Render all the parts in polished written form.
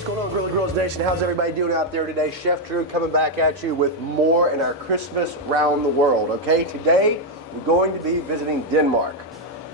What's going on, Grilla Girls Nation? How's everybody doing out there today? Chef Drew coming back at you with more in our Christmas round the world, okay? Today, we're going to be visiting Denmark.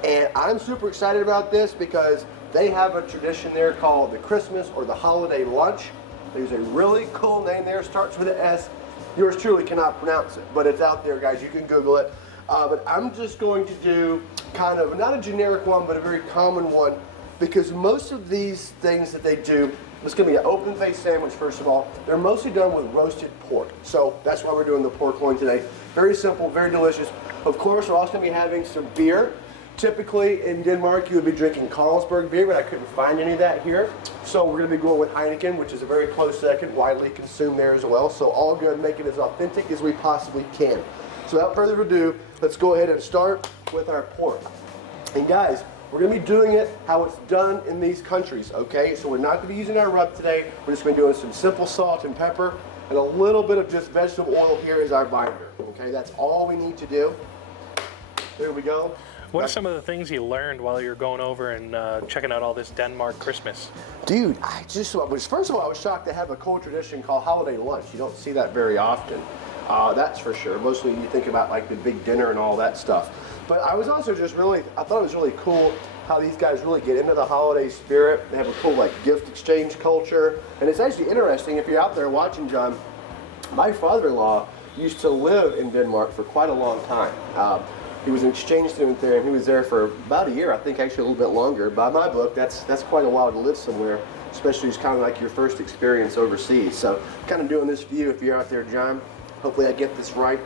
And I'm super excited about this because they have a tradition there called the Christmas or the holiday lunch. There's a really cool name there, starts with an S. Yours truly cannot pronounce it, but it's out there, guys. You can Google it. But I'm just going to do kind of, not a generic one, but a very common one, because most of these things that they do, it's going to be an open-faced sandwich, first of all. They're mostly done with roasted pork. So that's why we're doing the pork loin today. Very simple, very delicious. Of course, we're also going to be having some beer. Typically in Denmark, you would be drinking Carlsberg beer, but I couldn't find any of that here. So we're going to be going with Heineken, which is a very close second, widely consumed there as well. So all good, make it as authentic as we possibly can. So without further ado, let's go ahead and start with our pork. And guys, we're going to be doing it how it's done in these countries, okay? So we're not going to be using our rub today. We're just going to be doing some simple salt and pepper and a little bit of just vegetable oil here as our binder, okay? That's all we need to do. There we go. What are some of the things you learned while you're going over and checking out all this Denmark Christmas? Dude, first of all, I was shocked to have a cool tradition called holiday lunch. You don't see that very often, that's for sure. Mostly you think about like the big dinner and all that stuff. But I was also just really, I thought it was really cool how these guys really get into the holiday spirit. They have a cool like gift exchange culture. And it's actually interesting, if you're out there watching, John, my father-in-law used to live in Denmark for quite a long time. He was an exchange student there, and he was there for about a year, I think actually a little bit longer. By my book, that's quite a while to live somewhere, especially it's kind of like your first experience overseas. So kind of doing this for you if you're out there, John. Hopefully I get this right.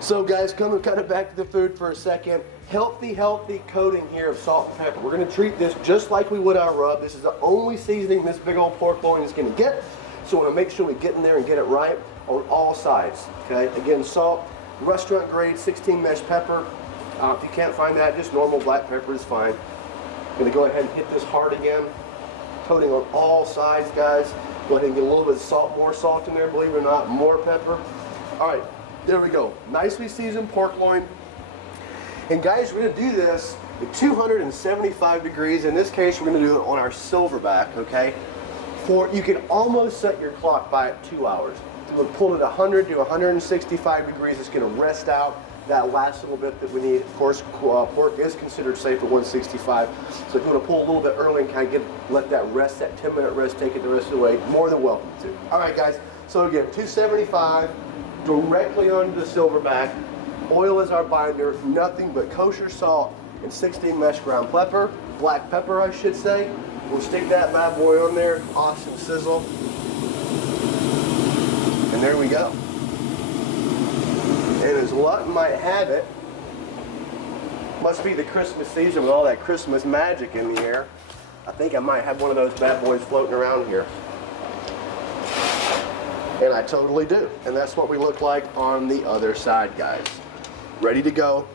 So guys, coming kind of back to the food for a second. Healthy coating here of salt and pepper. We're going to treat this just like we would our rub. This is the only seasoning this big old pork loin is going to get. So we want to make sure we get in there and get it right on all sides. Okay, again, salt, restaurant grade 16 mesh pepper. If you can't find that, just normal black pepper is fine. I'm going to go ahead and hit this hard again. Coating on all sides, guys. Go ahead and get a little bit of salt, more salt in there, believe it or not, more pepper. All right, there we go. Nicely seasoned pork loin. And guys, we're going to do this at 275 degrees. In this case, we're going to do it on our silverback, okay? You can almost set your clock by at 2 hours. We'll pull it 100 to 165 degrees. It's going to rest out that last little bit that we need. Of course, pork is considered safe at 165. So if you want to pull a little bit early and kind of let that rest, that 10-minute rest, take it the rest of the way, more than welcome to. All right, guys. So again, 275 directly onto the silverback. Oil is our binder. Nothing but kosher salt and 16 mesh ground pepper, black pepper, I should say. We'll stick that bad boy on there. Awesome sizzle. And there we go. And as luck might have it, must be the Christmas season with all that Christmas magic in the air. I think I might have one of those bad boys floating around here. And I totally do. And that's what we look like on the other side, guys. Ready to go.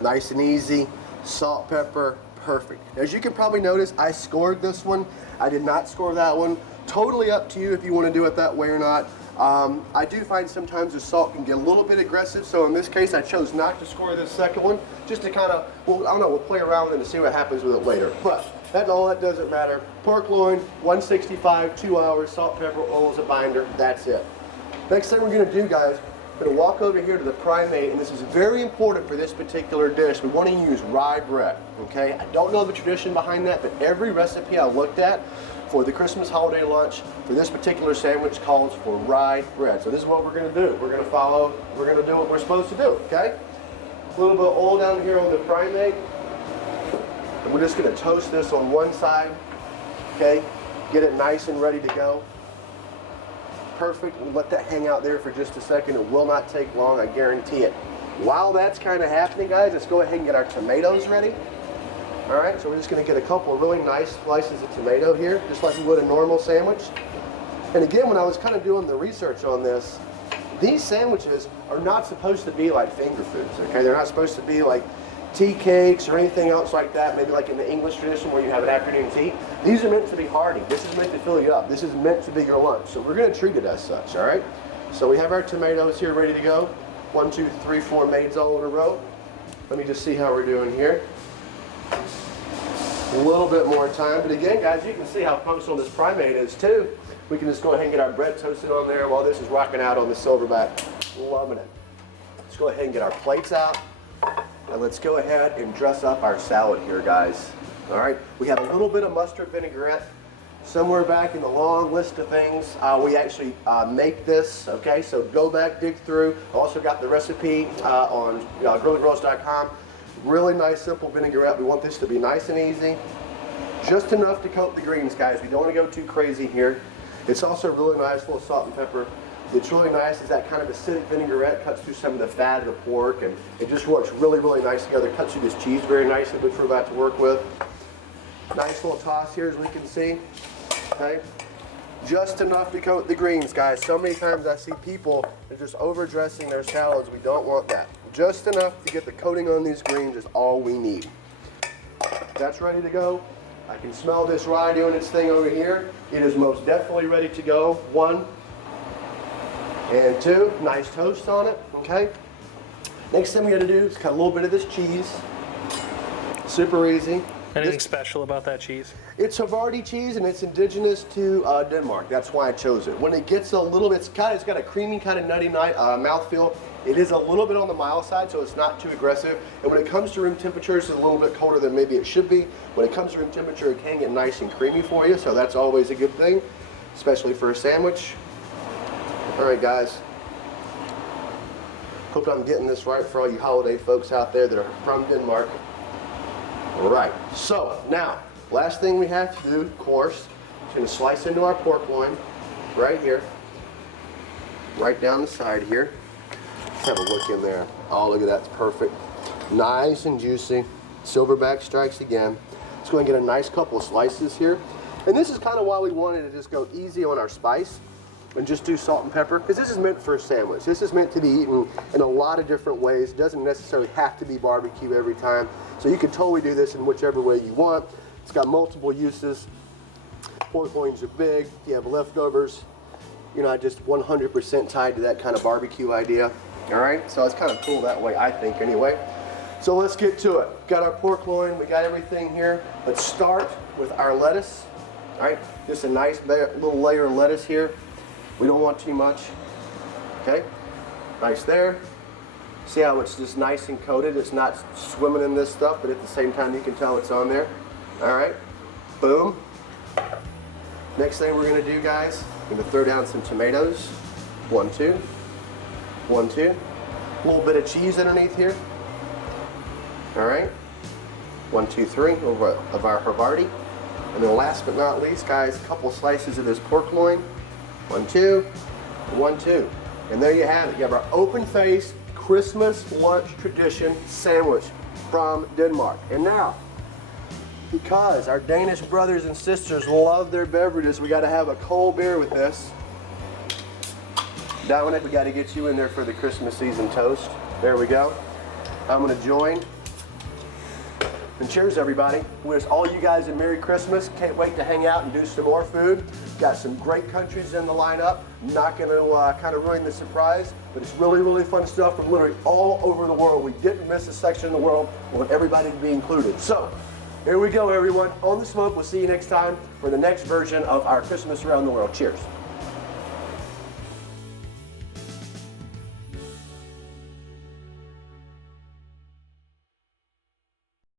Nice and easy. Salt, pepper, perfect. As you can probably notice, I scored this one. I did not score that one. Totally up to you if you want to do it that way or not. I do find sometimes the salt can get a little bit aggressive, so in this case I chose not to score this second one, just to kind of, well, I don't know, we'll play around with it and see what happens with it later. But that doesn't matter. Pork loin, 165, 2 hours, salt, pepper, oil as a binder, that's it. Next thing we're going to do, guys, we're going to walk over here to the primate, and this is very important for this particular dish. We want to use rye bread, okay? I don't know the tradition behind that, but every recipe I looked at for the Christmas holiday lunch, for this particular sandwich, calls for rye bread. So this is what we're going to do. We're going to do what we're supposed to do, okay? A little bit of oil down here on the primate. And we're just going to toast this on one side, okay? Get it nice and ready to go. Perfect. We'll let that hang out there for just a second. It will not take long, I guarantee it. While that's kind of happening, guys, let's go ahead and get our tomatoes ready. All right, so we're just going to get a couple of really nice slices of tomato here, just like we would a normal sandwich. And again, when I was kind of doing the research on this, these sandwiches are not supposed to be like finger foods, okay? They're not supposed to be like tea cakes or anything else like that, maybe like in the English tradition where you have an afternoon tea. These are meant to be hearty. This is meant to fill you up. This is meant to be your lunch. So we're going to treat it as such, all right? So we have our tomatoes here ready to go. 1, 2, 3, 4 maids all in a row. Let me just see how we're doing here. a little bit more time. But again, guys, you can see how functional this primate is too. We can just go ahead and get our bread toasted on there while this is rocking out on the silverback. Loving it. Let's go ahead and get our plates out. And let's go ahead and dress up our salad here, guys. All right, we have a little bit of mustard vinaigrette somewhere back in the long list of things. We actually make this, okay? So go back, dig through. I also got the recipe on GrillaGrills.com. Really nice, simple vinaigrette. We want this to be nice and easy. Just enough to coat the greens, guys. We don't want to go too crazy here. It's also really nice, a little salt and pepper. It's really nice, is that kind of acidic vinaigrette cuts through some of the fat of the pork, and it just works really, really nice together. Cuts through this cheese very nicely, which we're about to work with. Nice little toss here, as we can see. Okay, just enough to coat the greens, guys. So many times I see people that are just overdressing their salads. We don't want that. Just enough to get the coating on these greens is all we need. That's ready to go. I can smell this rye doing its thing over here. It is most definitely ready to go. 1 and 2, nice toast on it, okay? Next thing we gotta do is cut a little bit of this cheese. Super easy. Anything special about that cheese? It's Havarti cheese and it's indigenous to Denmark. That's why I chose it. When it gets a little bit, it's got a creamy kind of nutty mouthfeel. It is a little bit on the mild side, so it's not too aggressive. And when it comes to room temperature, it's a little bit colder than maybe it should be. When it comes to room temperature, it can get nice and creamy for you, so that's always a good thing, especially for a sandwich. All right, guys. Hope I'm getting this right for all you holiday folks out there that are from Denmark. All right, so now, last thing we have to do, of course, is going to slice into our pork loin right here, right down the side here. Let's have a look in there. Oh, look at that, it's perfect. Nice and juicy. Silverback strikes again. Let's go and get a nice couple of slices here. And this is kind of why we wanted to just go easy on our spice and just do salt and pepper, because this is meant for a sandwich. This is meant to be eaten in a lot of different ways. It doesn't necessarily have to be barbecue every time. So you can totally do this in whichever way you want. It's got multiple uses. Pork loins are big. If you have leftovers, you're not just 100% tied to that kind of barbecue idea. All right, so it's kind of cool that way, I think, anyway. So let's get to it. Got our pork loin, we got everything here. Let's start with our lettuce. All right, just a nice little layer of lettuce here. We don't want too much. Okay, nice there. See how it's just nice and coated. It's not swimming in this stuff, but at the same time you can tell it's on there. All right, boom. Next thing we're gonna do, guys, we're gonna throw down some tomatoes. 1, 2, 1, 2. A little bit of cheese underneath here. All right, 1, 2, 3 of our Havarti. And then last but not least, guys, a couple slices of this pork loin. 1, 2, 1, 2. And there you have it. You have our open-faced Christmas lunch tradition sandwich from Denmark. And now, because our Danish brothers and sisters love their beverages, we got to have a cold beer with this. Dominic, we got to get you in there for the Christmas season toast. There we go. I'm going to join. And cheers, everybody. Wish all you guys a Merry Christmas. Can't wait to hang out and do some more food. Got some great countries in the lineup. Not going to kind of ruin the surprise, but it's really, really fun stuff from literally all over the world. We didn't miss a section of the world. We want everybody to be included. So, here we go, everyone. On the smoke. We'll see you next time for the next version of our Christmas Around the World. Cheers.